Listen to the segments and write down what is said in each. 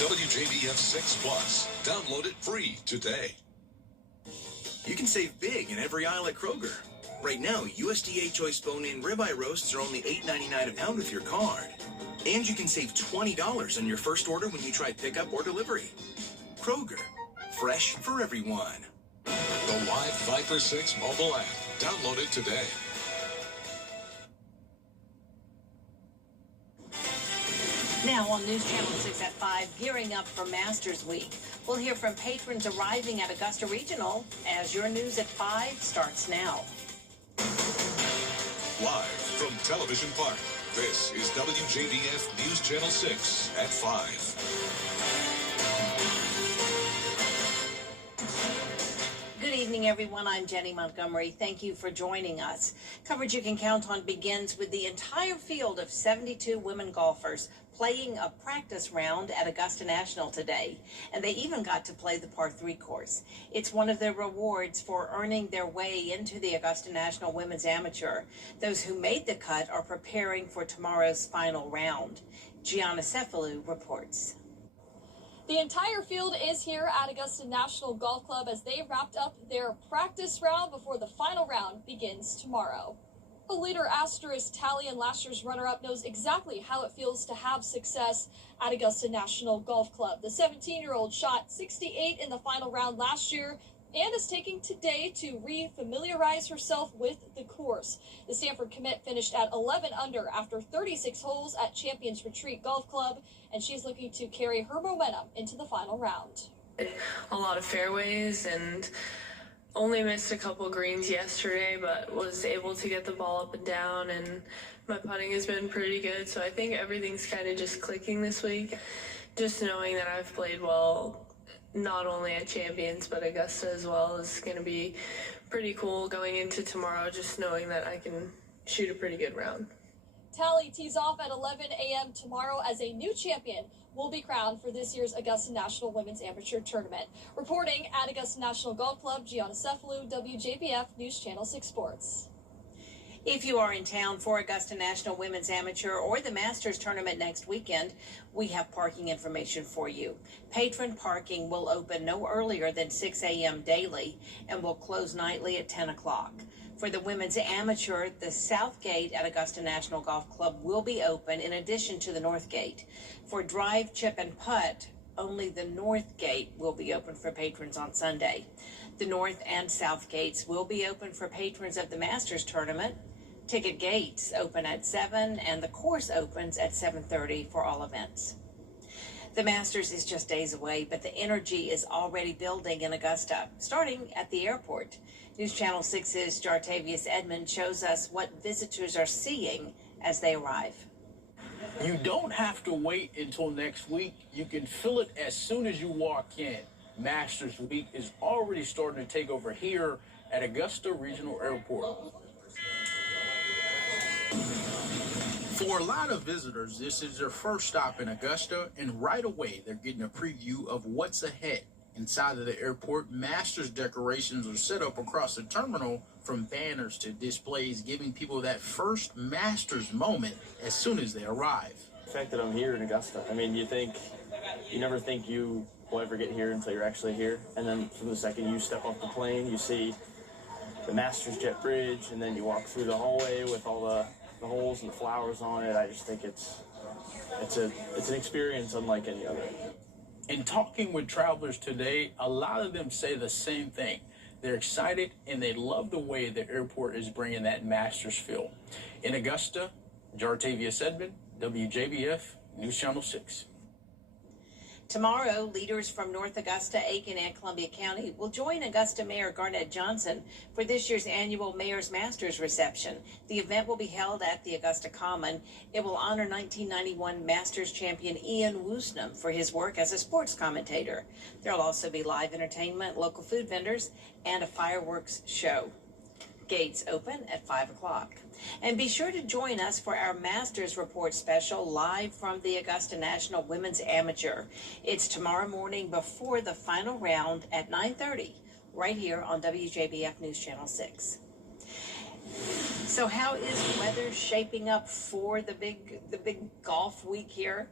WJBF 6 Plus. Download it free today. You can save big in every aisle at Kroger. Right now, USDA Choice Bone-In Ribeye Roasts are only $8.99 a pound with your card. And you can save $20 on your first order when you try pickup or delivery. Kroger, fresh for everyone. The Live 5 for 6 mobile app. Download it today. Now on News Channel 6 at 5, gearing up for Masters Week. We'll hear from patrons arriving at Augusta Regional as your News at 5 starts now. Live from Television Park, this is WJBF News Channel 6 at 5. Good evening, everyone. I'm Jenny Montgomery. Thank you for joining us. Coverage you can count on begins with the entire field of 72 women golfers playing a practice round at Augusta National today, and they even got to play the par 3 course. It's one of their rewards for earning their way into the Augusta National Women's Amateur. Those who made the cut are preparing for tomorrow's final round. Gianna Cephalou reports. The entire field is here at Augusta National Golf Club as they wrapped up their practice round before the final round begins tomorrow. The leader Asterisk Tally and last year's runner-up knows exactly how it feels to have success at Augusta National Golf Club. The 17-year-old shot 68 in the final round last year and is taking today to re-familiarize herself with the course. The Stanford commit finished at 11 under after 36 holes at Champions Retreat Golf Club, and she's looking to carry her momentum into the final round. A lot of fairways and only missed a couple greens yesterday, but was able to get the ball up and down, and my putting has been pretty good, so I think everything's kind of just clicking this week. Just knowing that I've played well not only at Champions but Augusta as well is going to be pretty cool going into tomorrow, just knowing that I can shoot a pretty good round. Tally tees off at 11 a.m. tomorrow as a new champion will be crowned for this year's Augusta National Women's Amateur Tournament. Reporting at Augusta National Golf Club, Gianna Cephalou, WJBF News Channel 6 Sports. If you are in town for Augusta National Women's Amateur or the Masters Tournament next weekend, we have parking information for you. Patron parking will open no earlier than 6 a.m. daily and will close nightly at 10 o'clock. For the Women's Amateur, the South Gate at Augusta National Golf Club will be open in addition to the North Gate. For drive, chip, and putt, only the North Gate will be open for patrons on Sunday. The North and South Gates will be open for patrons of the Masters Tournament. Ticket gates open at 7 and the course opens at 7:30 for all events. The Masters is just days away, but the energy is already building in Augusta, starting at the airport. News Channel 6's Jartavius Edmond shows us what visitors are seeing as they arrive. You don't have to wait until next week. You can feel it as soon as you walk in. Masters Week is already starting to take over here at Augusta Regional Airport. For a lot of visitors, this is their first stop in Augusta, and right away they're getting a preview of what's ahead. Inside of the airport, Masters decorations are set up across the terminal, from banners to displays, giving people that first Masters moment as soon as they arrive. The fact that I'm here in Augusta, I mean, you never think you will ever get here until you're actually here, and then from the second you step off the plane, you see the Masters Jet Bridge, and then you walk through the hallway with all the holes and the flowers on it. I just think it's an experience unlike any other. In talking with travelers today, a lot of them say the same thing. They're excited and they love the way the airport is bringing that Masters feel. In Augusta, Jartavius Edmond, WJBF News Channel 6. Tomorrow, leaders from North Augusta, Aiken, and Columbia County will join Augusta Mayor Garnett Johnson for this year's annual Mayor's Masters reception. The event will be held at the Augusta Common. It will honor 1991 Masters champion Ian Woosnam for his work as a sports commentator. There will also be live entertainment, local food vendors, and a fireworks show. Gates open at 5 o'clock. And be sure to join us for our Masters Report special live from the Augusta National Women's Amateur. It's tomorrow morning before the final round at 9:30, right here on WJBF News Channel 6. So how is weather shaping up for the big golf week here?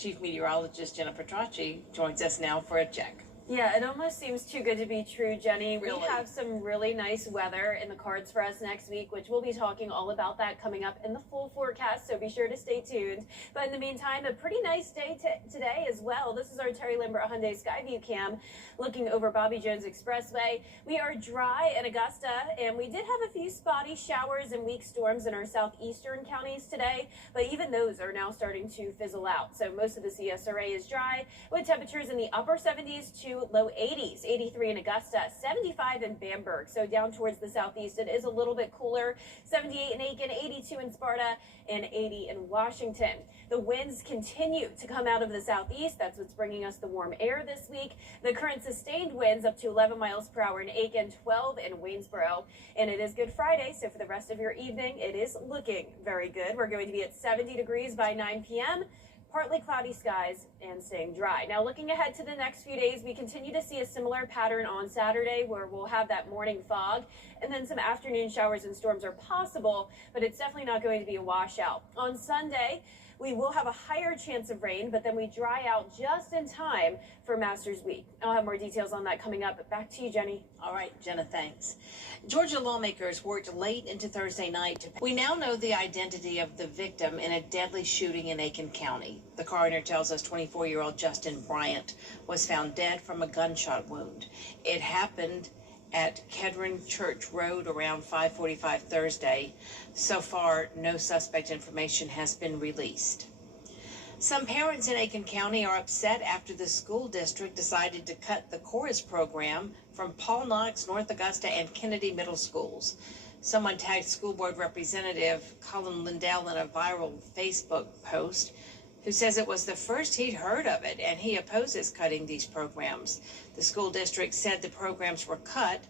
Chief Meteorologist Jenna Petracci joins us now for a check. Yeah, it almost seems too good to be true, Jenny. Really? We have some really nice weather in the cards for us next week, which we'll be talking all about that coming up in the full forecast, so be sure to stay tuned. But in the meantime, a pretty nice day today as well. This is our Terry Lambert Hyundai Skyview cam looking over Bobby Jones Expressway. We are dry in Augusta, and we did have a few spotty showers and weak storms in our southeastern counties today, but even those are now starting to fizzle out. So most of the CSRA is dry, with temperatures in the upper 70s to low 80s, 83 in Augusta, 75 in Bamberg. So down towards the southeast, it is a little bit cooler. 78 in Aiken, 82 in Sparta, and 80 in Washington. The winds continue to come out of the southeast. That's what's bringing us the warm air this week. The current sustained winds up to 11 miles per hour in Aiken, 12 in Waynesboro. And it is Good Friday, so for the rest of your evening, it is looking very good. We're going to be at 70 degrees by 9 p.m., partly cloudy skies and staying dry. Now, looking ahead to the next few days, we continue to see a similar pattern on Saturday where we'll have that morning fog, and then some afternoon showers and storms are possible, but it's definitely not going to be a washout. On Sunday, we will have a higher chance of rain, but then we dry out just in time for Masters Week. I'll have more details on that coming up, but back to you, Jenny. All right, Jenna, thanks. Georgia lawmakers worked late into Thursday night. We now know the identity of the victim in a deadly shooting in Aiken County. The coroner tells us 24-year-old Justin Bryant was found dead from a gunshot wound. It happened at Kedron Church Road around 5:45 Thursday. So far, no suspect information has been released. Some parents in Aiken County are upset after the school district decided to cut the chorus program from Paul Knox, North Augusta, and Kennedy middle schools. Someone tagged school board representative Colin Lindell in a viral Facebook post, who says it was the first he'd heard of it and he opposes cutting these programs. The school district said the programs were cut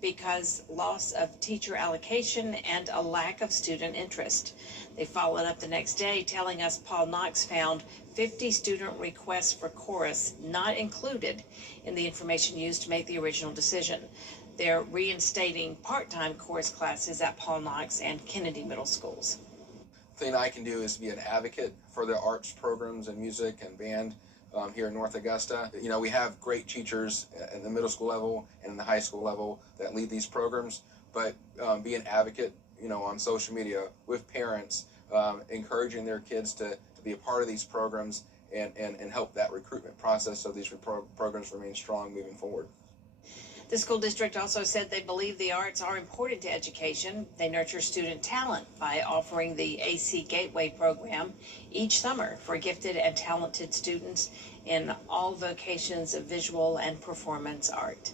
because loss of teacher allocation and a lack of student interest. They followed up the next day telling us Paul Knox found 50 student requests for chorus not included in the information used to make the original decision. They're reinstating part-time chorus classes at Paul Knox and Kennedy middle schools. The thing I can do is be an advocate for the arts programs and music and band here in North Augusta. You know, we have great teachers at the middle school level and in the high school level that lead these programs, but be an advocate, you know, on social media with parents, encouraging their kids to be a part of these programs and help that recruitment process so these programs remain strong moving forward. The school district also said they believe the arts are important to education. They nurture student talent by offering the AC Gateway program each summer for gifted and talented students in all vocations of visual and performance art.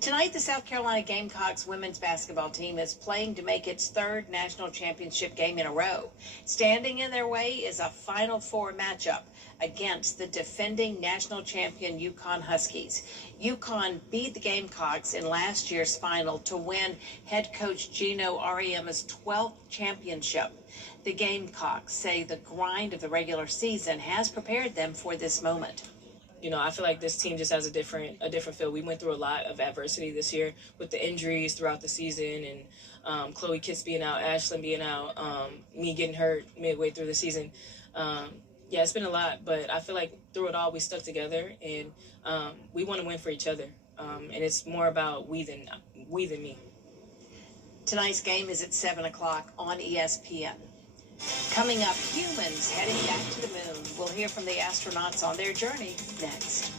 Tonight, the South Carolina Gamecocks women's basketball team is playing to make its third national championship game in a row. Standing in their way is a Final Four matchup against the defending national champion UConn Huskies. UConn beat the Gamecocks in last year's final to win head coach Gino Auriemma's 12th championship. The Gamecocks say the grind of the regular season has prepared them for this moment. You know, I feel like this team just has a different feel. We went through a lot of adversity this year with the injuries throughout the season, and Chloe Kitts being out, Ashlyn being out, me getting hurt midway through the season. Yeah, it's been a lot, but I feel like through it all we stuck together, and we want to win for each other. And it's more about we than me. Tonight's game is at 7 o'clock on ESPN. Coming up, humans heading back to the moon. We'll hear from the astronauts on their journey next.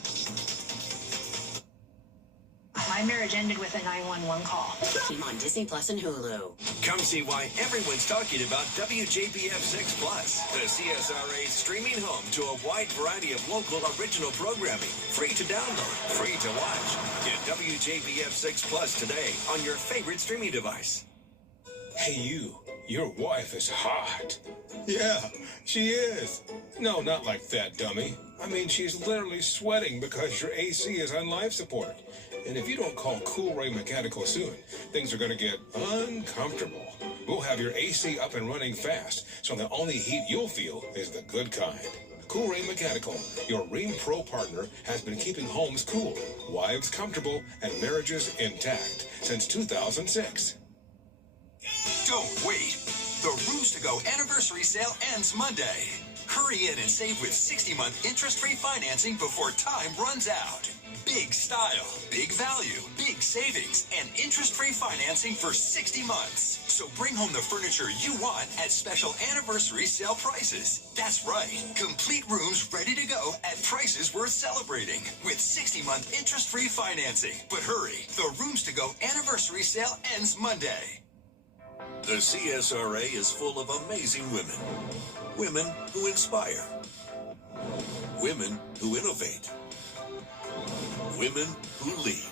My marriage ended with a 911 call. On Disney Plus and Hulu. Come see why everyone's talking about WJBF 6 Plus, the CSRA's streaming home to a wide variety of local original programming. Free to download, free to watch. Get WJBF 6 Plus today on your favorite streaming device. Hey, you. Your wife is hot. Yeah, she is. No, not like that, dummy. I mean, she's literally sweating because your AC is on life support. And if you don't call Cool Ray Mechanical soon, things are going to get uncomfortable. We'll have your AC up and running fast, so the only heat you'll feel is the good kind. Cool Ray Mechanical, your Rheem Pro partner, has been keeping homes cool, wives comfortable, and marriages intact since 2006. Don't wait. The Rooms to Go anniversary sale ends Monday. Hurry in and save with 60-month interest-free financing before time runs out. Big style, big value, big savings, and interest-free financing for 60 months. So bring home the furniture you want at special anniversary sale prices. That's right, complete rooms ready to go at prices worth celebrating with 60-month interest-free financing. But hurry, the Rooms to Go anniversary sale ends Monday. The CSRA is full of amazing women. Women who inspire. Women who innovate. Women who lead.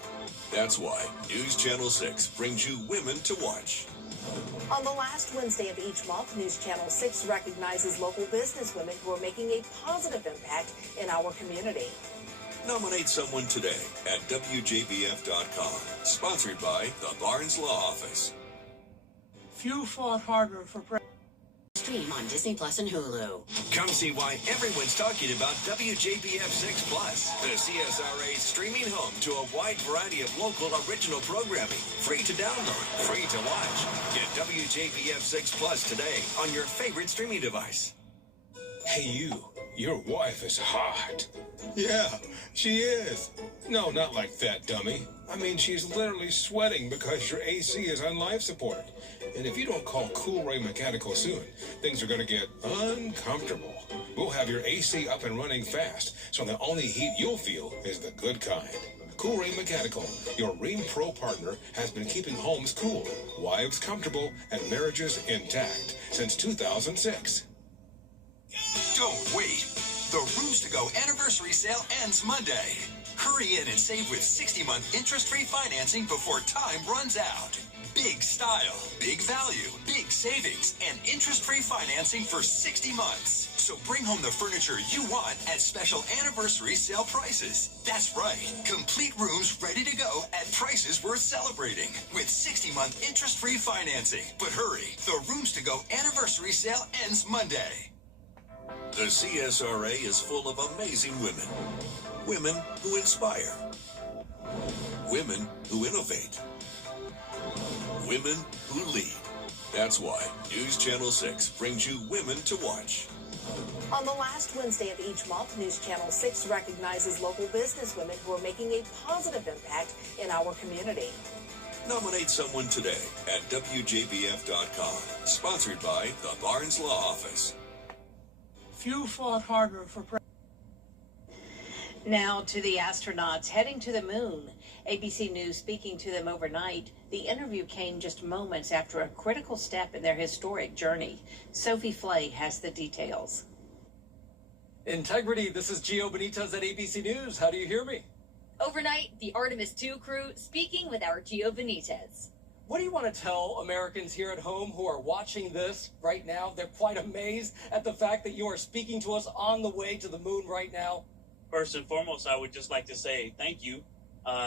That's why News Channel 6 brings you Women to Watch. On the last Wednesday of each month, News Channel 6 recognizes local businesswomen who are making a positive impact in our community. Nominate someone today at WJBF.com. Sponsored by the Barnes Law Office. Few fought harder for president. Stream on Disney Plus and Hulu. Come see why everyone's talking about WJBF 6 Plus, the CSRA's streaming home to a wide variety of local original programming. Free to download, free to watch. Get WJBF 6 Plus today on your favorite streaming device. Hey, you. Your wife is hot. Yeah, she is. No, not like that, dummy. I mean, she's literally sweating because your AC is on life support. And if you don't call Cool Ray Mechanical soon, things are going to get uncomfortable. We'll have your AC up and running fast, so the only heat you'll feel is the good kind. Cool Ray Mechanical, your Ream Pro partner, has been keeping homes cool, wives comfortable, and marriages intact since 2006. Don't wait. The Rooms to Go anniversary sale ends Monday. Hurry in and save with 60-month interest-free financing before time runs out. Big style, big value, big savings, and interest-free financing for 60 months. So bring home the furniture you want at special anniversary sale prices. That's right, complete rooms ready to go at prices worth celebrating with 60-month interest-free financing. But hurry, the Rooms to Go anniversary sale ends Monday. The CSRA is full of amazing women. Women who inspire. Women who innovate. Women who lead. That's why News Channel 6 brings you Women to Watch. On the last Wednesday of each month, News Channel 6 recognizes local businesswomen who are making a positive impact in our community. Nominate someone today at WJBF.com. Sponsored by the Barnes Law Office. Few fought harder for president. Now to the astronauts heading to the moon. ABC News speaking to them overnight. The interview came just moments after a critical step in their historic journey. Sophie Flay has the details. Integrity, this is Gio Benitez at ABC News. How do you hear me? Overnight, the Artemis II crew speaking with our Gio Benitez. What do you want to tell Americans here at home who are watching this right now? They're quite amazed at the fact that you are speaking to us on the way to the moon right now. First and foremost, I would just like to say thank you.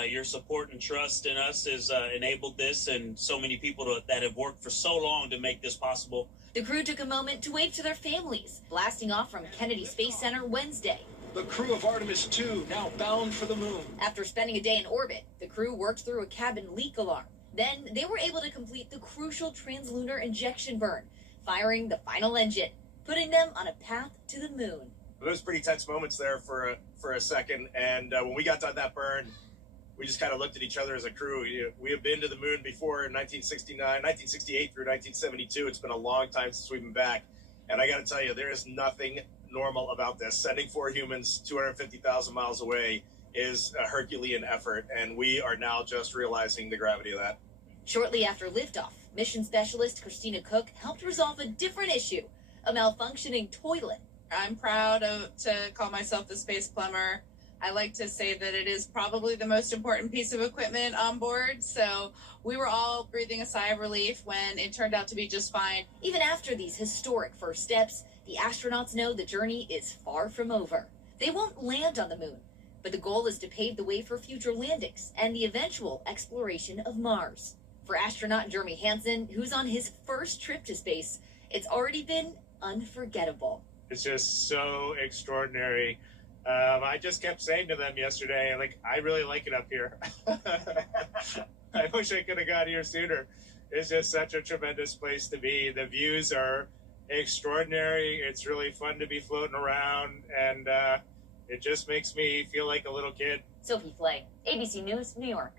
Your support and trust in us has enabled this, and so many people that have worked for so long to make this possible. The crew took a moment to wave to their families, blasting off from Kennedy Space Center Wednesday. The crew of Artemis II now bound for the moon. After spending a day in orbit, the crew worked through a cabin leak alarm. Then they were able to complete the crucial translunar injection burn, firing the final engine, putting them on a path to the moon. It was pretty tense moments there for a second, and when we got done that burn, we just kind of looked at each other as a crew. We have been to the moon before in 1968 through 1972. It's been a long time since we've been back, and I got to tell you, there is nothing normal about this. Sending 4 humans 250,000 miles away is a Herculean effort, and we are now just realizing the gravity of that. Shortly after liftoff, mission specialist Christina Cook helped resolve a different issue, a malfunctioning toilet. I'm proud to call myself the space plumber. I like to say that it is probably the most important piece of equipment on board, so we were all breathing a sigh of relief when it turned out to be just fine. Even after these historic first steps, the astronauts know the journey is far from over. They won't land on the moon, but the goal is to pave the way for future landings and the eventual exploration of Mars. For astronaut Jeremy Hansen, who's on his first trip to space, it's already been unforgettable. It's just so extraordinary. I just kept saying to them yesterday, like, I really like it up here. I wish I could have got here sooner. It's just such a tremendous place to be. The views are extraordinary. It's really fun to be floating around, and it just makes me feel like a little kid. Sophie Flay, ABC News, New York.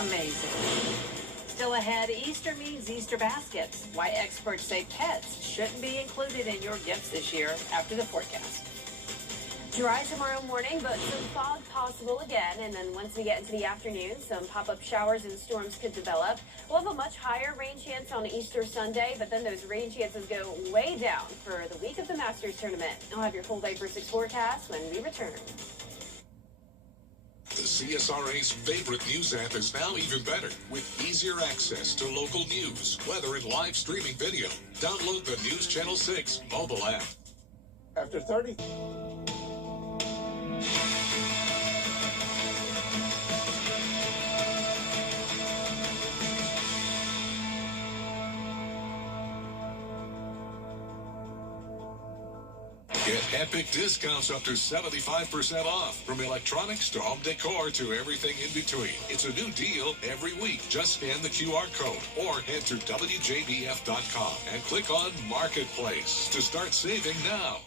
Amazing. Still ahead, Easter means Easter baskets. Why experts say pets shouldn't be included in your gifts this year after the forecast. Dry tomorrow morning, but some fog possible again. And then once we get into the afternoon, some pop-up showers and storms could develop. We'll have a much higher rain chance on Easter Sunday, but then those rain chances go way down for the week of the Masters tournament. I'll have your full day for 6 forecast when we return. The CSRA's favorite news app is now even better with easier access to local news, weather, and live streaming video. Download the News Channel 6 mobile app. After 30. Get epic discounts up to 75% off, from electronics to home decor to everything in between. It's a new deal every week. Just scan the QR code or head to WJBF.com and click on Marketplace to start saving now.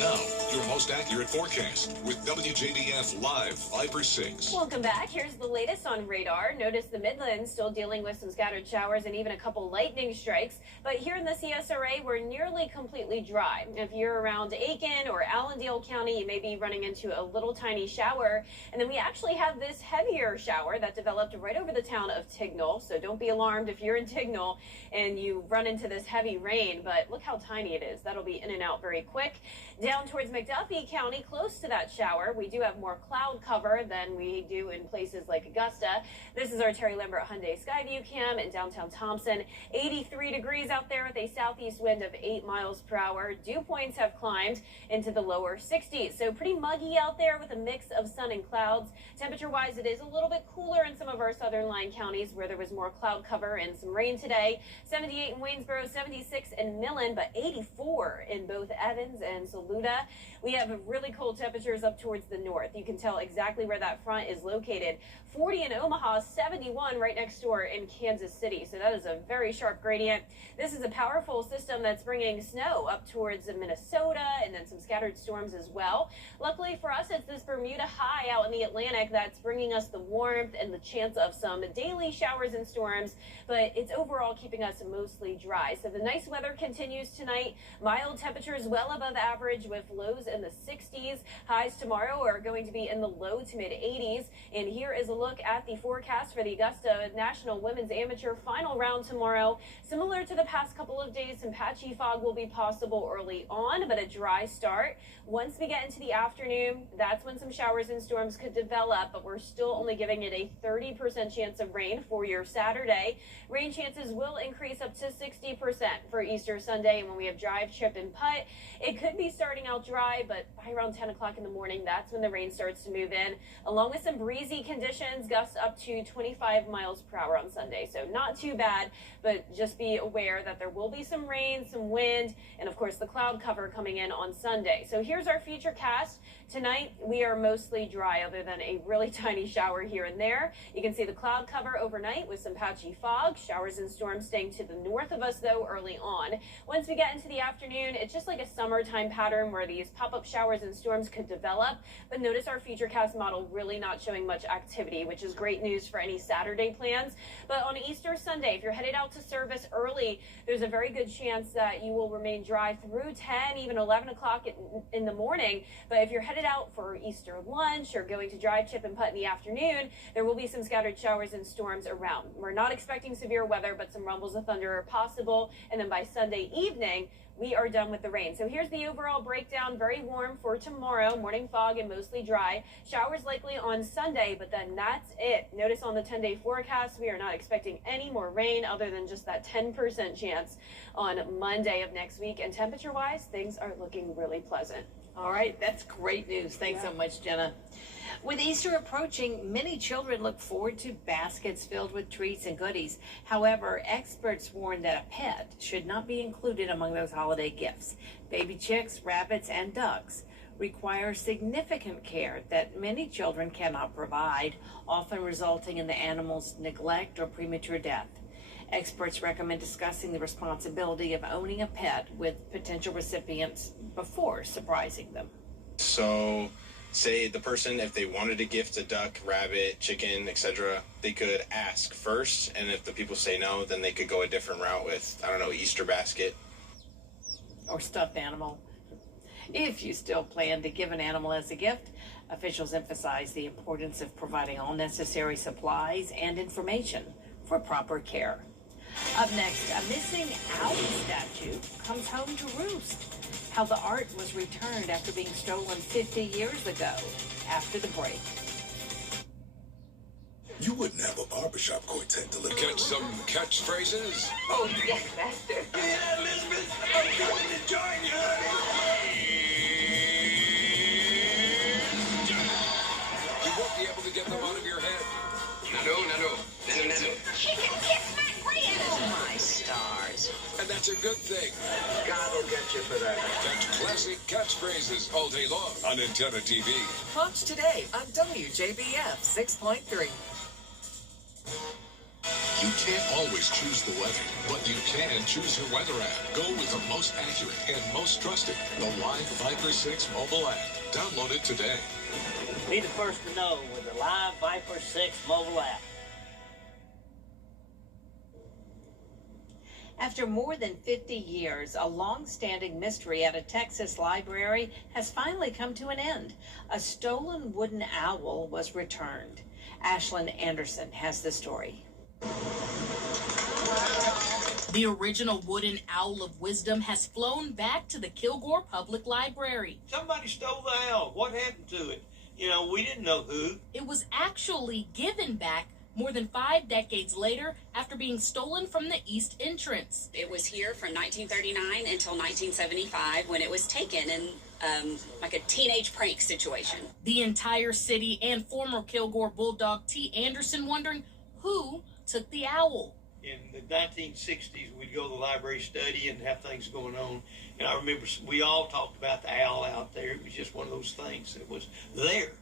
Now, your most accurate forecast with WJBF Live 5/6. Welcome back. Here's the latest on radar. Notice the Midlands still dealing with some scattered showers and even a couple lightning strikes. But here in the CSRA, we're nearly completely dry. If you're around Aiken or Allendale County, you may be running into a little tiny shower. And then we actually have this heavier shower that developed right over the town of Tignall. So don't be alarmed if you're in Tignall and you run into this heavy rain. But look how tiny it is. That'll be in and out very quick. Down towards McDuffie County, close to that shower, we do have more cloud cover than we do in places like Augusta. This is our Terry Lambert Hyundai Skyview cam in downtown Thompson. 83 degrees out there with a southeast wind of 8 miles per hour. Dew points have climbed into the lower 60s. So pretty muggy out there with a mix of sun and clouds. Temperature-wise, it is a little bit cooler in some of our southern line counties where there was more cloud cover and some rain today. 78 in Waynesboro, 76 in Millen, but 84 in both Evans and Saluda. We have really cold temperatures up towards the north. You can tell exactly where that front is located. 40 in Omaha, 71 right next door in Kansas City. So that is a very sharp gradient. This is a powerful system that's bringing snow up towards Minnesota and then some scattered storms as well. Luckily for us, it's this Bermuda high out in the Atlantic that's bringing us the warmth and the chance of some daily showers and storms, but it's overall keeping us mostly dry. So the nice weather continues tonight. Mild temperatures well above average with lows in the 60s. Highs tomorrow are going to be in the low to mid 80s. And here is a look at the forecast for the Augusta National Women's Amateur final round tomorrow. Similar to the past couple of days, some patchy fog will be possible early on, but a dry start. Once we get into the afternoon, that's when some showers and storms could develop, but we're still only giving it a 30% chance of rain for your Saturday. Rain chances will increase up to 60% for Easter Sunday, and when we have drive, chip, and putt, it could be starting out dry, but by around 10 o'clock in the morning, that's when the rain starts to move in, along with some breezy conditions, gusts up to 25 miles per hour on Sunday. So not too bad, but just be aware that there will be some rain, some wind, and of course the cloud cover coming in on Sunday. So here's our future cast. Tonight, we are mostly dry other than a really tiny shower here and there. You can see the cloud cover overnight with some patchy fog. Showers and storms staying to the north of us, though, early on. Once we get into the afternoon, it's just like a summertime pattern where these pop-up showers and storms could develop. But notice our futurecast model really not showing much activity, which is great news for any Saturday plans. But on Easter Sunday, if you're headed out to service early, there's a very good chance that you will remain dry through 10, even 11 o'clock in the morning. But if you're headed out for Easter lunch or going to drive, chip, and putt in the afternoon, there will be some scattered showers and storms around. We're not expecting severe weather, but some rumbles of thunder are possible. And then by Sunday evening, we are done with the rain. So here's the overall breakdown. Very warm for tomorrow. Morning fog and mostly dry. Showers likely on Sunday, but then that's it. Notice on the 10-day forecast, we are not expecting any more rain other than just that 10% chance on Monday of next week. And temperature-wise, things are looking really pleasant. All right, that's great news. Thanks so much, Jenna. With Easter approaching, many children look forward to baskets filled with treats and goodies. However, experts warn that a pet should not be included among those holiday gifts. Baby chicks, rabbits, and ducks require significant care that many children cannot provide, often resulting in the animal's neglect or premature death. Experts recommend discussing the responsibility of owning a pet with potential recipients before surprising them. So, say the person, if they wanted to gift a duck, rabbit, chicken, etc., they could ask first, and if the people say no, then they could go a different route with, I don't know, Easter basket. Or stuffed animal. If you still plan to give an animal as a gift, officials emphasize the importance of providing all necessary supplies and information for proper care. Up next, a missing owl statue comes home to roost. How the art was returned after being stolen 50 years ago. After the break. You wouldn't have a barbershop quartet deliver. Catch some catchphrases? Oh, yes, master. Yeah, Elizabeth, I'm coming to join you, You won't be able to get them out of your head. No. She can kiss my friend. Oh, my stars. And that's a good thing. God will get you for that. Catch classic catchphrases all day long on Antenna TV. Watch today on WJBF 6.3. You can't always choose the weather, but you can choose your weather app. Go with the most accurate and most trusted, the Live Viper 6 mobile app. Download it today. Be the first to know with the Live Viper 6 mobile app. After more than 50 years, a long-standing mystery at a Texas library has finally come to an end. A stolen wooden owl was returned. Ashlyn Anderson has the story. The original wooden owl of wisdom has flown back to the Kilgore Public Library. Somebody stole the owl. What happened to it? You know, we didn't know who. It was actually given back more than 5 decades later after being stolen from the east entrance. It was here from 1939 until 1975 when it was taken in like a teenage prank situation. The entire city and former Kilgore Bulldog T. Anderson wondering who took the owl. In the 1960s, we'd go to the library study and have things going on. And I remember we all talked about the owl out there. It was just one of those things that was there.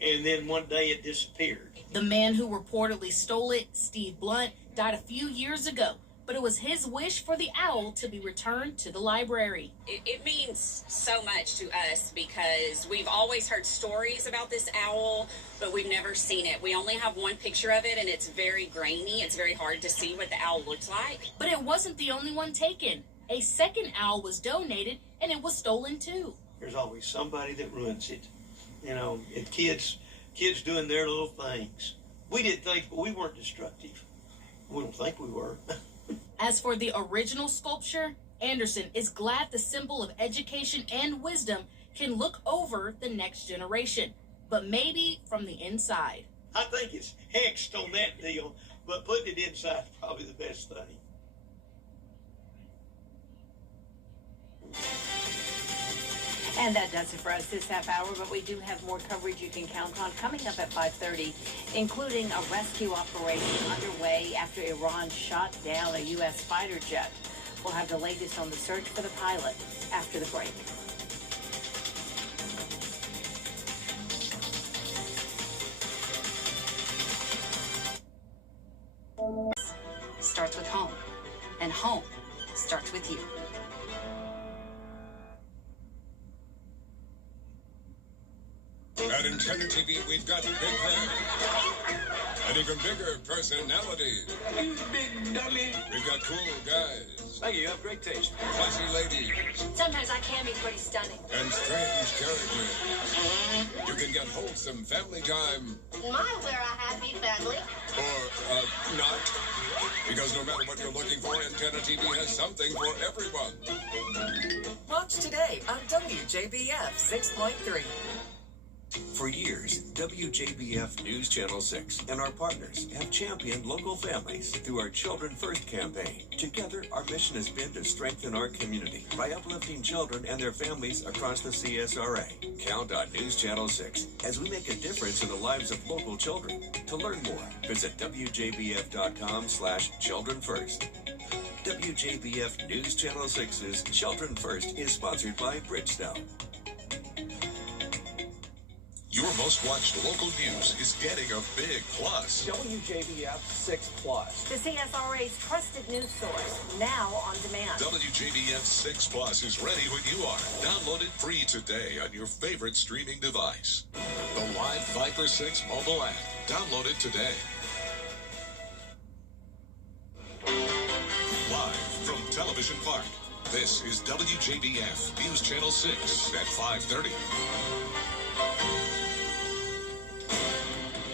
And then one day it disappeared. The man who reportedly stole it, Steve Blunt, died a few years ago, but it was his wish for the owl to be returned to the library. It means so much to us because we've always heard stories about this owl, but we've never seen it. We only have one picture of it, and it's very grainy. It's very hard to see what the owl looks like. But it wasn't the only one taken. A second owl was donated, and it was stolen too. There's always somebody that ruins it. You know, and kids doing their little things. We did things, but we weren't destructive. We don't think we were. As for the original sculpture, Anderson is glad the symbol of education and wisdom can look over the next generation, but maybe from the inside. I think it's hexed on that deal, but putting it inside is probably the best thing. And that does it for us this half hour, but we do have more coverage you can count on coming up at 5:30, including a rescue operation underway after Iran shot down a U.S. fighter jet. We'll have the latest on the search for the pilot after the break. Starts with home, and home starts with you. At Antenna TV, we've got big head and even bigger personalities. You big dummy. We've got cool guys. Thank you. You have great taste. Classy ladies. Sometimes I can be pretty stunning. And strange characters. You can get wholesome family time. My, we're a happy family. Or, not. Because no matter what you're looking for, Antenna TV has something for everyone. Watch today on WJBF 6.3. For years, WJBF News Channel 6 and our partners have championed local families through our Children First campaign. Together, our mission has been to strengthen our community by uplifting children and their families across the CSRA. Count on News Channel 6 as we make a difference in the lives of local children. To learn more, visit WJBF.com/Children First. WJBF News Channel 6's Children First is sponsored by Bridgestone. Your most watched local news is getting a big plus. WJBF 6+. The CSRA's trusted news source, now on demand. WJBF 6 Plus is ready when you are. Download it free today on your favorite streaming device. The Live Viper 6 mobile app. Download it today. Live from Television Park, this is WJBF News Channel 6 at 5:30.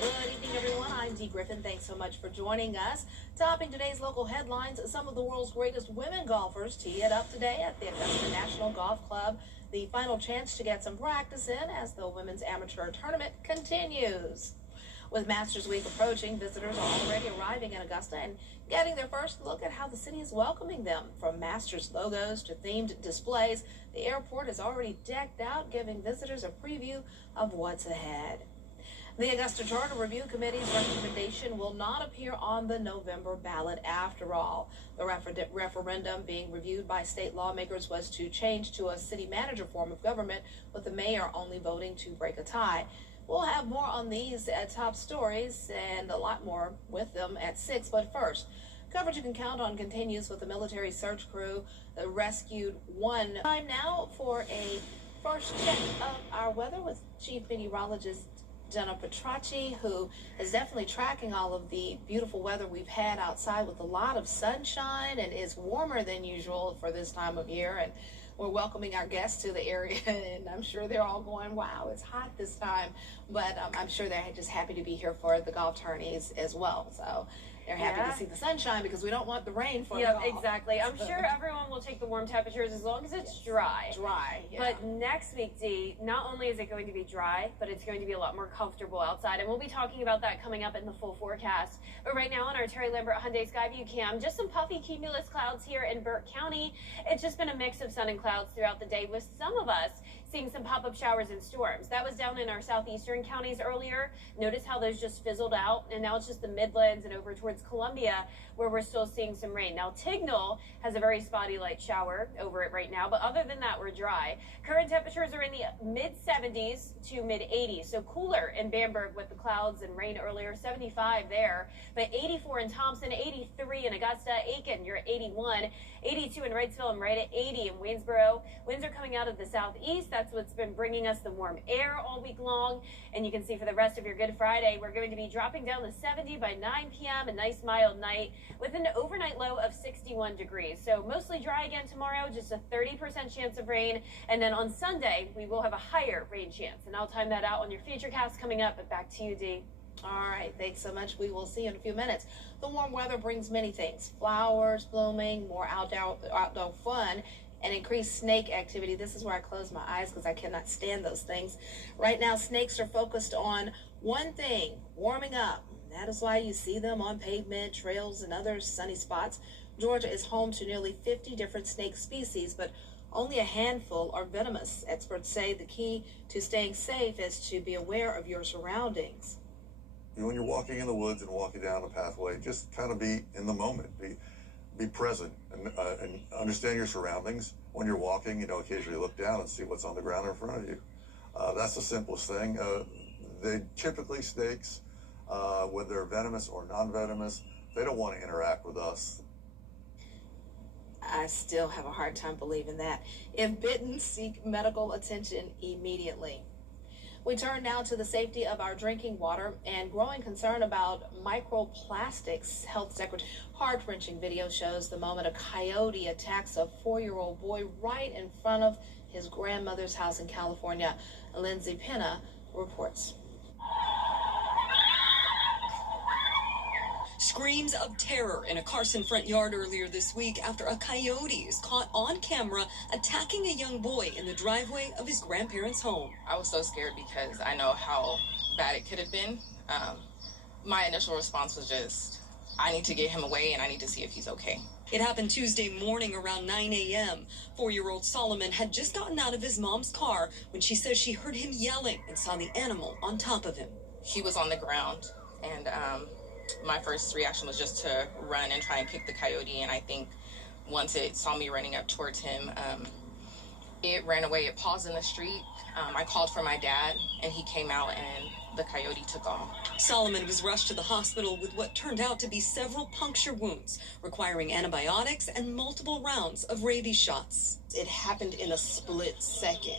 Good evening, everyone. I'm Dee Griffin. Thanks so much for joining us. Topping today's local headlines, some of the world's greatest women golfers tee it up today at the Augusta National Golf Club. The final chance to get some practice in as the women's amateur tournament continues. With Masters Week approaching, visitors are already arriving in Augusta and getting their first look at how the city is welcoming them. From Masters logos to themed displays, the airport is already decked out, giving visitors a preview of what's ahead. The Augusta Charter Review Committee's recommendation will not appear on the November ballot after all. The referendum being reviewed by state lawmakers was to change to a city manager form of government, with the mayor only voting to break a tie. We'll have more on these at top stories and a lot more with them at 6. But first, coverage you can count on continues with the military search crew that rescued one. Time now for a first check of our weather with Chief Meteorologist Jenna Petracci, who is definitely tracking all of the beautiful weather we've had outside with a lot of sunshine, and is warmer than usual for this time of year. And we're welcoming our guests to the area, and I'm sure they're all going, wow, it's hot this time. But I'm sure they're just happy to be here for the golf tourneys as well. So they're happy to see the sunshine because we don't want the rain for the golf. Exactly. I'm sure everyone will take the warm temperatures as long as it's dry. Dry, yeah. But next week, Dee, not only is it going to be dry, but it's going to be a lot more comfortable outside. And we'll be talking about that coming up in the full forecast. But right now on our Terry Lambert Hyundai Skyview cam, just some puffy cumulus clouds here in Burke County. It's just been a mix of sun and clouds throughout the day, with some of us seeing some pop-up showers and storms. That was down in our southeastern counties earlier. Notice how those just fizzled out, and now it's just the Midlands and over towards Columbia where we're still seeing some rain. Now, Tignal has a very spotty light shower over it right now, but other than that, we're dry. Current temperatures are in the mid-70s to mid-80s, so cooler in Bamberg with the clouds and rain earlier, 75 there, but 84 in Thompson, 83 in Augusta, Aiken, you're at 81, 82 in Wrightsville, and right at 80 in Waynesboro. Winds are coming out of the southeast. That's what's been bringing us the warm air all week long, and you can see for the rest of your Good Friday, we're going to be dropping down to 70 by 9 p.m., a nice mild night with an overnight low of 61 degrees. So mostly dry again tomorrow, just a 30% chance of rain. And then on Sunday, we will have a higher rain chance. And I'll time that out on your Futurecast coming up. But back to you, Dee. All right, thanks so much. We will see you in a few minutes. The warm weather brings many things: flowers blooming, more outdoor fun, and increased snake activity. This is where I close my eyes because I cannot stand those things. Right now, snakes are focused on one thing: warming up. That is why you see them on pavement, trails, and other sunny spots. Georgia is home to nearly 50 different snake species, but only a handful are venomous. Experts say the key to staying safe is to be aware of your surroundings. When you're walking in the woods and walking down a pathway, just kind of be in the moment, be present, and understand your surroundings. When you're walking, occasionally look down and see what's on the ground in front of you. That's the simplest thing. They typically, snakes, whether they're venomous or non-venomous, they don't want to interact with us. I still have a hard time believing that. If bitten, seek medical attention immediately. We turn now to the safety of our drinking water and growing concern about microplastics. Health Secretary, heart-wrenching video shows the moment a coyote attacks a 4-year-old boy right in front of his grandmother's house in California. Lindsay Pena reports. Screams of terror in a Carson front yard earlier this week after a coyote is caught on camera attacking a young boy in the driveway of his grandparents' home. I was so scared because I know how bad it could have been. My initial response was just, I need to get him away and I need to see if he's okay. It happened Tuesday morning around 9 a.m. 4-year-old Solomon had just gotten out of his mom's car when she says she heard him yelling and saw the animal on top of him. He was on the ground, and my first reaction was just to run and try and kick the coyote. And I think once it saw me running up towards him, It ran away. It paused in the street. I called for my dad, and he came out, and the coyote took off. Solomon was rushed to the hospital with what turned out to be several puncture wounds, requiring antibiotics and multiple rounds of rabies shots. It happened in a split second.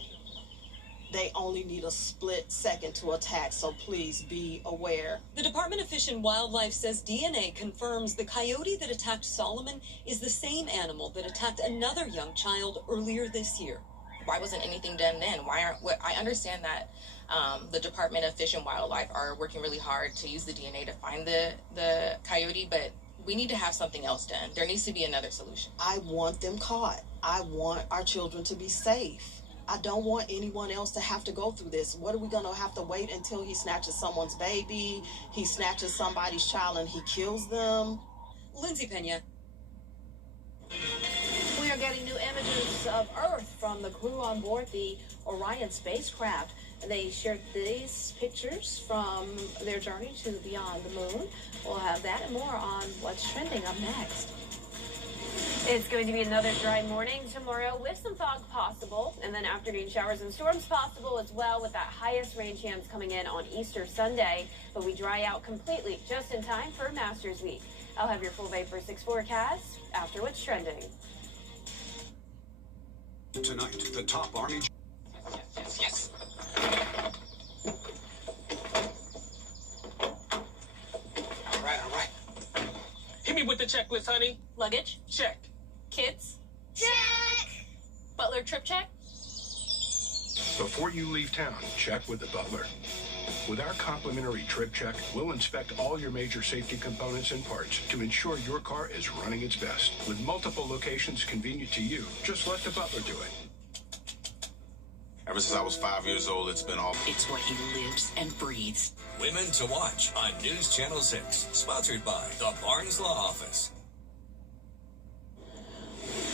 They only need a split second to attack, so please be aware. The Department of Fish and Wildlife says DNA confirms the coyote that attacked Solomon is the same animal that attacked another young child earlier this year. Why wasn't anything done then? I understand that the Department of Fish and Wildlife are working really hard to use the DNA to find the coyote, but we need to have something else done. There needs to be another solution. I want them caught. I want our children to be safe. I don't want anyone else to have to go through this. What are we going to have to wait until he snatches someone's baby, he snatches somebody's child, and he kills them? Lindsay Pena. We are getting new images of Earth from the crew on board the Orion spacecraft. They shared these pictures from their journey to beyond the moon. We'll have that and more on what's trending up next. It's going to be another dry morning tomorrow with some fog possible, and then afternoon showers and storms possible as well, with that highest rain chance coming in on Easter Sunday. But we dry out completely just in time for Masters Week. I'll have your full Vapor 6 forecast after what's trending. Tonight, the top Army... Yes. All right. Hit me with the checklist, honey. Luggage? Check. Kids? Check. Butler trip check? Before you leave town, check with the butler. With our complimentary trip check, we'll inspect all your major safety components and parts to ensure your car is running its best. With multiple locations convenient to you, just let the butler do it. Ever since I was 5 years old, it's been all... It's what he lives and breathes. Women to Watch on News Channel 6. Sponsored by the Barnes Law Office.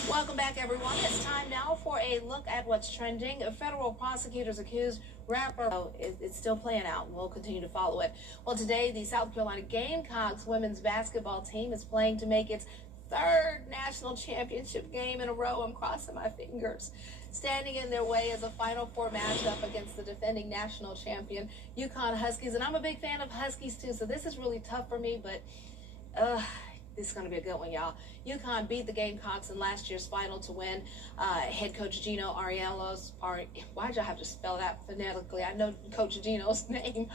Welcome back, everyone. It's time now for a look at what's trending. Federal prosecutors accused rapper... It's still playing out. We'll continue to follow it. Well, today, the South Carolina Gamecocks women's basketball team is playing to make its third national championship game in a row. I'm crossing my fingers. Standing in their way is a Final Four matchup against the defending national champion UConn Huskies. And I'm a big fan of Huskies, too, so this is really tough for me, but this is going to be a good one, y'all. UConn beat the Gamecocks in last year's final to win. Head coach Gino Ariello's... Why'd y'all have to spell that phonetically? I know Coach Gino's name.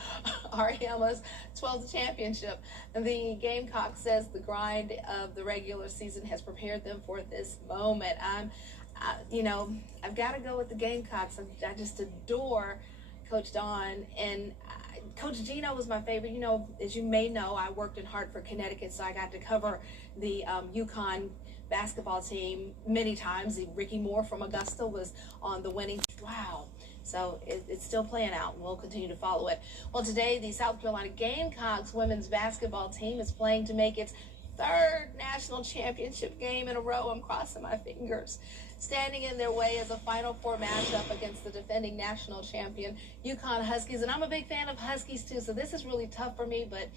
Ariello's 12th championship. The Gamecocks says the grind of the regular season has prepared them for this moment. I've got to go with the Gamecocks. I just adore Coach Don, and Coach Gino was my favorite. As you may know, I worked in Hartford, Connecticut, so I got to cover the UConn basketball team many times. Ricky Moore from Augusta was on the winning. Wow. So it's still playing out, and we'll continue to follow it. Well, today, the South Carolina Gamecocks women's basketball team is playing to make its third national championship game in a row. I'm crossing my fingers. Standing in their way is a Final Four matchup against the defending national champion UConn Huskies. And I'm a big fan of Huskies, too, so this is really tough for me, but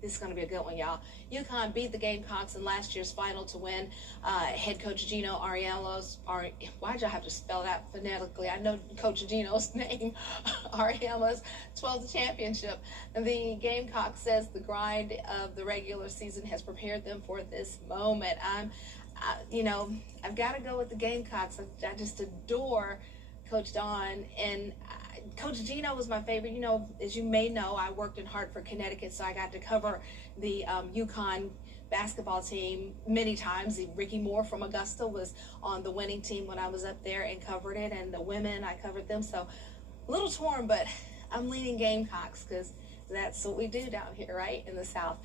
this is going to be a good one, y'all. UConn beat the Gamecocks in last year's final to win. Head coach Gino Ariello's... Why'd y'all have to spell that phonetically? I know Coach Gino's name. Ariello's 12th championship. The Gamecocks says the grind of the regular season has prepared them for this moment. I've got to go with the Gamecocks. I just adore Coach Don, and Coach Gino was my favorite. As you may know, I worked in Hartford, Connecticut, so I got to cover the UConn basketball team many times. Ricky Moore from Augusta was on the winning team when I was up there and covered it, and the women, I covered them. So a little torn, but I'm leaning Gamecocks because that's what we do down here, right, in the South.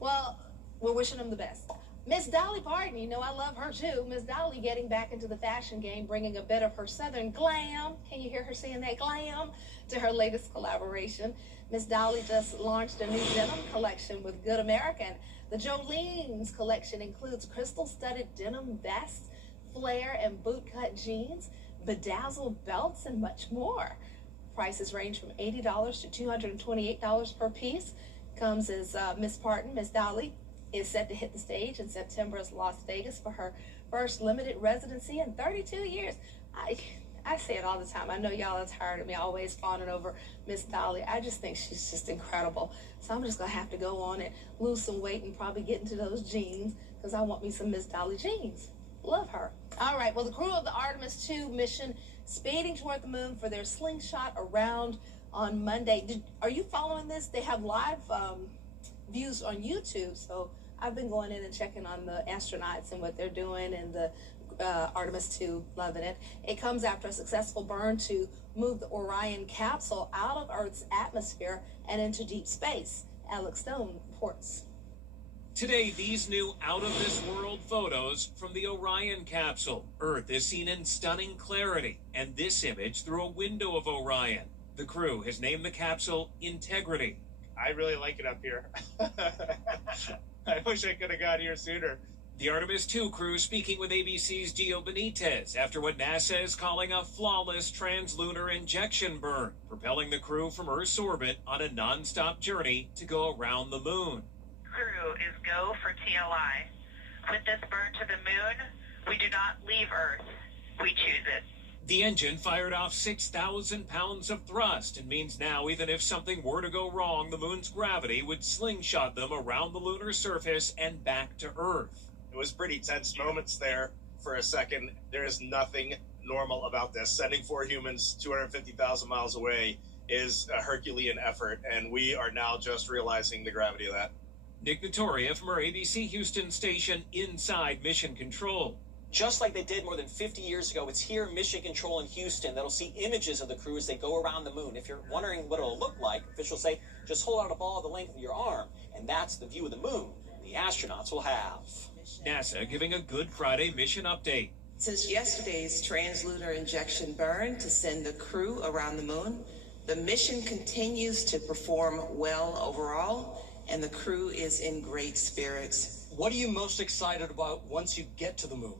Well, we're wishing them the best. Miss Dolly Parton, I love her too. Miss Dolly getting back into the fashion game, bringing a bit of her Southern glam. Can you hear her saying that, glam? To her latest collaboration. Miss Dolly just launched a new denim collection with Good American. The Jolene's collection includes crystal-studded denim vests, flare and bootcut jeans, bedazzled belts, and much more. Prices range from $80 to $228 per piece. Comes as Miss Dolly, is set to hit the stage in September as Las Vegas for her first limited residency in 32 years. I say it all the time. I know y'all are tired of me always fawning over Miss Dolly. I just think she's just incredible. So I'm just going to have to go on and lose some weight and probably get into those jeans because I want me some Miss Dolly jeans. Love her. All right, well, the crew of the Artemis II mission speeding toward the moon for their slingshot around on Monday. Are you following this? They have live views on YouTube, so I've been going in and checking on the astronauts and what they're doing and the Artemis II, loving it. It comes after a successful burn to move the Orion capsule out of Earth's atmosphere and into deep space. Alex Stone reports. Today, these new out-of-this-world photos from the Orion capsule. Earth is seen in stunning clarity, and this image through a window of Orion. The crew has named the capsule Integrity. I really like it up here. I wish I could have got here sooner. The Artemis II crew speaking with ABC's Gio Benitez after what NASA is calling a flawless translunar injection burn, propelling the crew from Earth's orbit on a non-stop journey to go around the moon. Crew is go for TLI. With this burn to the moon, we do not leave Earth. We choose it. The engine fired off 6,000 pounds of thrust and means now even if something were to go wrong, the moon's gravity would slingshot them around the lunar surface and back to Earth. It was pretty tense moments there for a second. There is nothing normal about this. Sending 4 humans 250,000 miles away is a Herculean effort, and we are now just realizing the gravity of that. Nick Notoria from our ABC Houston station inside Mission Control. Just like they did more than 50 years ago, it's here in Mission Control in Houston that'll see images of the crew as they go around the moon. If you're wondering what it'll look like, officials say just hold out a ball the length of your arm, and that's the view of the moon the astronauts will have. NASA giving a Good Friday mission update. Since yesterday's translunar injection burn to send the crew around the moon, the mission continues to perform well overall, and the crew is in great spirits. What are you most excited about once you get to the moon?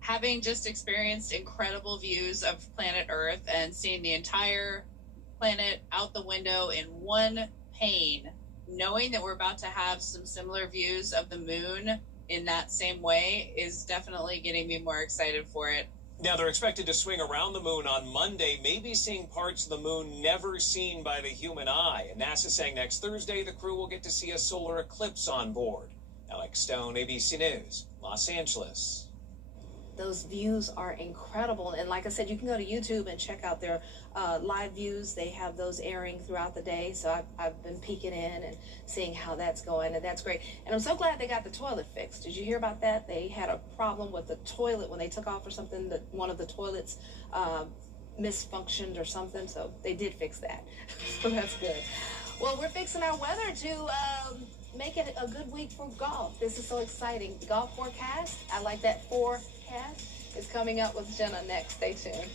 Having just experienced incredible views of planet Earth and seeing the entire planet out the window in one pane, knowing that we're about to have some similar views of the moon in that same way is definitely getting me more excited for it. Now, they're expected to swing around the moon on Monday, maybe seeing parts of the moon never seen by the human eye. And NASA saying next Thursday, the crew will get to see a solar eclipse on board. Alex Stone, ABC News, Los Angeles. Those views are incredible. And like I said, you can go to YouTube and check out their live views. They have those airing throughout the day. So I've been peeking in and seeing how that's going, and that's great. And I'm so glad they got the toilet fixed. Did you hear about that? They had a problem with the toilet when they took off or something, that one of the toilets misfunctioned or something. So they did fix that. So that's good. Well, we're fixing our weather to make it a good week for golf. This is so exciting. The golf forecast, I like that forecast, is coming up with Jenna next. Stay tuned.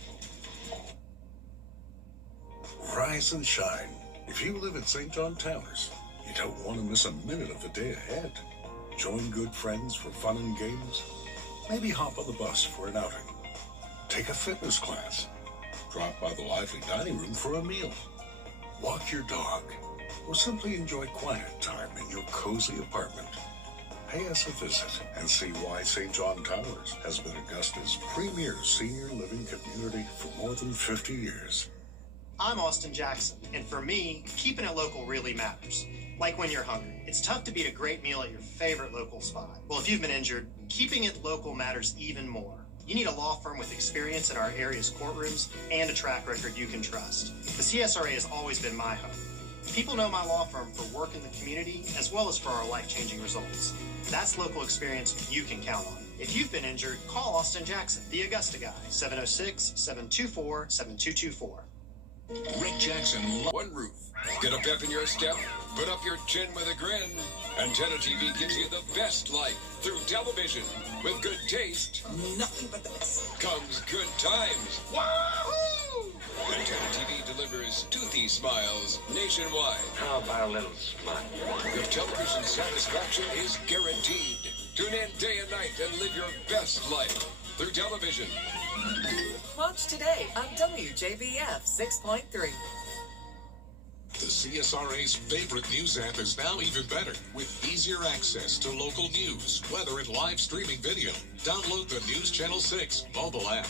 Rise and shine. If you live at St. John Towers, you don't want to miss a minute of the day ahead. Join good friends for fun and games. Maybe hop on the bus for an outing. Take a fitness class. Drop by the lively dining room for a meal. Walk your dog. Or simply enjoy quiet time in your cozy apartment. Pay us a visit and see why St. John Towers has been Augusta's premier senior living community for more than 50 years. I'm Austin Jackson, and for me, keeping it local really matters. Like when you're hungry. It's tough to beat a great meal at your favorite local spot. Well, if you've been injured, keeping it local matters even more. You need a law firm with experience in our area's courtrooms and a track record you can trust. The CSRA has always been my home. People know my law firm for work in the community as well as for our life-changing results. That's local experience you can count on. If you've been injured, call Austin Jackson, the Augusta guy, 706-724-7224. Rick Jackson, one roof. Get a pep in your step, put up your chin with a grin. Antenna TV gives you the best life through television. With good taste, nothing but the best, comes good times. Wahoo! Antenna TV delivers toothy smiles nationwide. How about a little smile? Your television satisfaction is guaranteed. Tune in day and night and live your best life through television. Watch today on WJBF 6.3. The CSRA's favorite news app is now even better with easier access to local news, weather, and live streaming video. Download the News Channel 6 mobile app.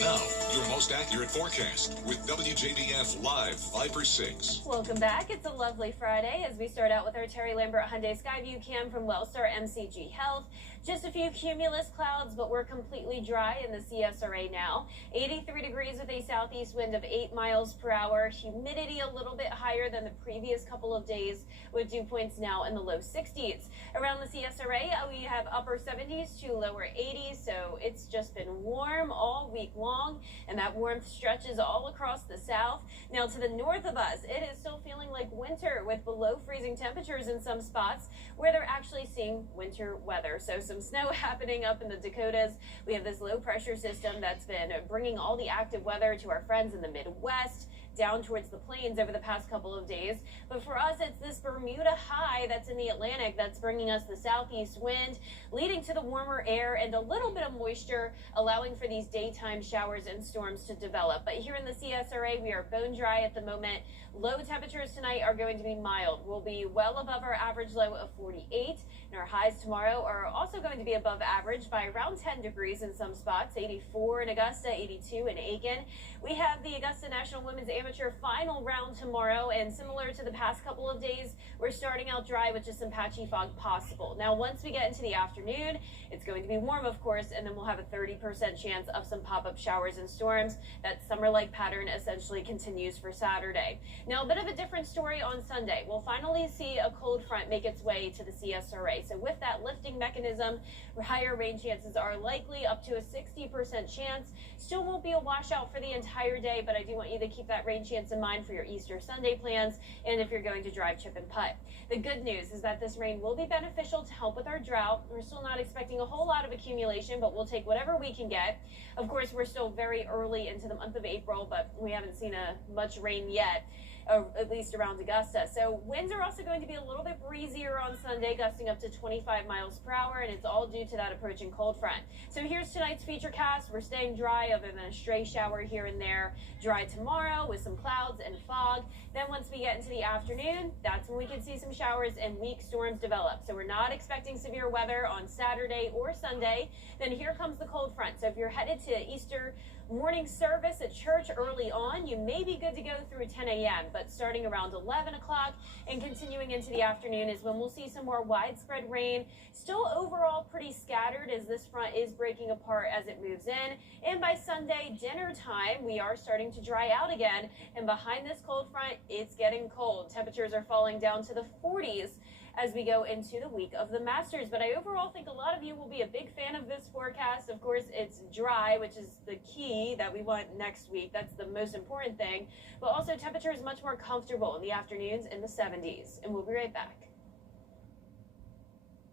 Now, your most accurate forecast with WJBF Live Viper 6. Welcome back. It's a lovely Friday as we start out with our Terry Lambert Hyundai Skyview cam from Wellstar MCG Health. Just a few cumulus clouds, but we're completely dry in the CSRA now. 83 degrees with a southeast wind of 8 miles per hour. Humidity a little bit higher than the previous couple of days with dew points now in the low 60s. Around the CSRA, we have upper 70s to lower 80s, so it's just been warm all week long, and that warmth stretches all across the south. Now to the north of us, it is still feeling like winter with below freezing temperatures in some spots where they're actually seeing winter weather. So some snow happening up in the Dakotas. We have this low pressure system that's been bringing all the active weather to our friends in the Midwest, down towards the plains over the past couple of days. But for us, it's this Bermuda high that's in the Atlantic that's bringing us the southeast wind, leading to the warmer air and a little bit of moisture, allowing for these daytime showers and storms to develop. But here in the CSRA, we are bone dry at the moment. Low temperatures tonight are going to be mild. We'll be well above our average low of 48, and our highs tomorrow are also going to be above average by around 10 degrees in some spots, 84 in Augusta, 82 in Aiken. We have the Augusta National Women's Amateur final round tomorrow, and similar to the past couple of days, we're starting out dry with just some patchy fog possible. Now, once we get into the afternoon, it's going to be warm, of course, and then we'll have a 30% chance of some pop-up showers and storms. That summer-like pattern essentially continues for Saturday. Now, a bit of a different story on Sunday. We'll finally see a cold front make its way to the CSRA. So with that lifting mechanism, higher rain chances are likely, up to a 60% chance. Still won't be a washout for the entire day, but I do want you to keep that rain chance in mind for your Easter Sunday plans and if you're going to drive, chip, and putt. The good news is that this rain will be beneficial to help with our drought. We're still not expecting a whole lot of accumulation, but we'll take whatever we can get. Of course, we're still very early into the month of April, but we haven't seen much rain yet. At least around Augusta. So winds are also going to be a little bit breezier on Sunday, gusting up to 25 miles per hour, and it's all due to that approaching cold front. So here's tonight's feature cast. We're staying dry other than a stray shower here and there. Dry tomorrow with some clouds and fog. Then once we get into the afternoon, that's when we can see some showers and weak storms develop. So we're not expecting severe weather on Saturday or Sunday. Then here comes the cold front. So if you're headed to Easter morning service at church early on, you may be good to go through 10 a.m., but starting around 11 o'clock and continuing into the afternoon is when we'll see some more widespread rain. Still overall pretty scattered as this front is breaking apart as it moves in. And by Sunday dinner time, we are starting to dry out again. And behind this cold front, it's getting cold. Temperatures are falling down to the 40s as we go into the week of the Masters. But I overall think a lot of you will be a big fan of this forecast. Of course, it's dry, which is the key that we want next week. That's the most important thing. But also temperature is much more comfortable in the afternoons in the 70s. And we'll be right back.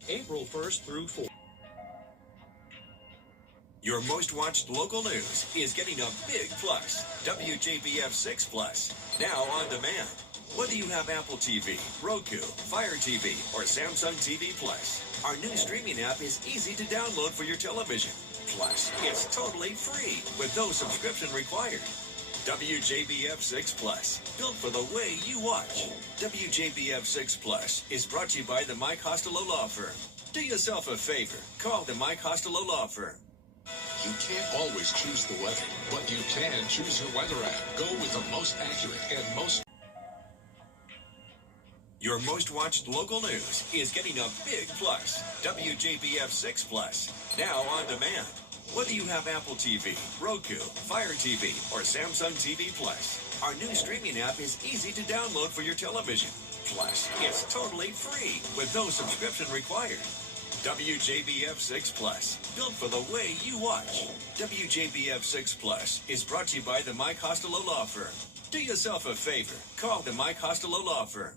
April 1st through 4th. Your most watched local news is getting a big plus. WJBF 6 Plus, now on demand. Whether you have Apple TV, Roku, Fire TV, or Samsung TV Plus, our new streaming app is easy to download for your television. Plus, it's totally free with no subscription required. WJBF 6 Plus, built for the way you watch. WJBF 6 Plus is brought to you by the Mike Costello Law Firm. Do yourself a favor. Call the Mike Costello Law Firm. You can't always choose the weather, but you can choose your weather app. Go with the most accurate and most... Your most watched local news is getting a big plus. WJBF 6 Plus, now on demand. Whether you have Apple TV, Roku, Fire TV, or Samsung TV Plus, our new streaming app is easy to download for your television. Plus, it's totally free with no subscription required. WJBF 6 Plus, built for the way you watch. WJBF 6 Plus is brought to you by the Mike Costello Law Firm. Do yourself a favor. Call the Mike Costello Law Firm.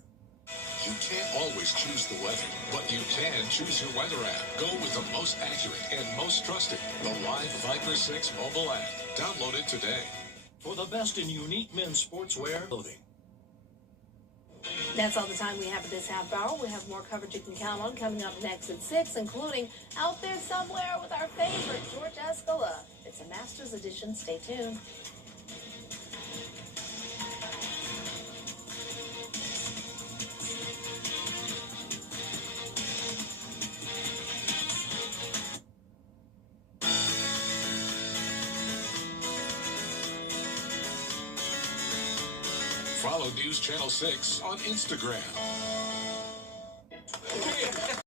You can't always choose the weather, but you can choose your weather app. Go with the most accurate and most trusted, the Live Viper 6 mobile app. Download it today. For the best in unique men's sportswear clothing. That's all the time we have for this half hour. We have more coverage you can count on coming up next at 6, including Out There Somewhere with our favorite, George Escala. It's a Masters edition. Stay tuned. Follow News Channel 6 on Instagram.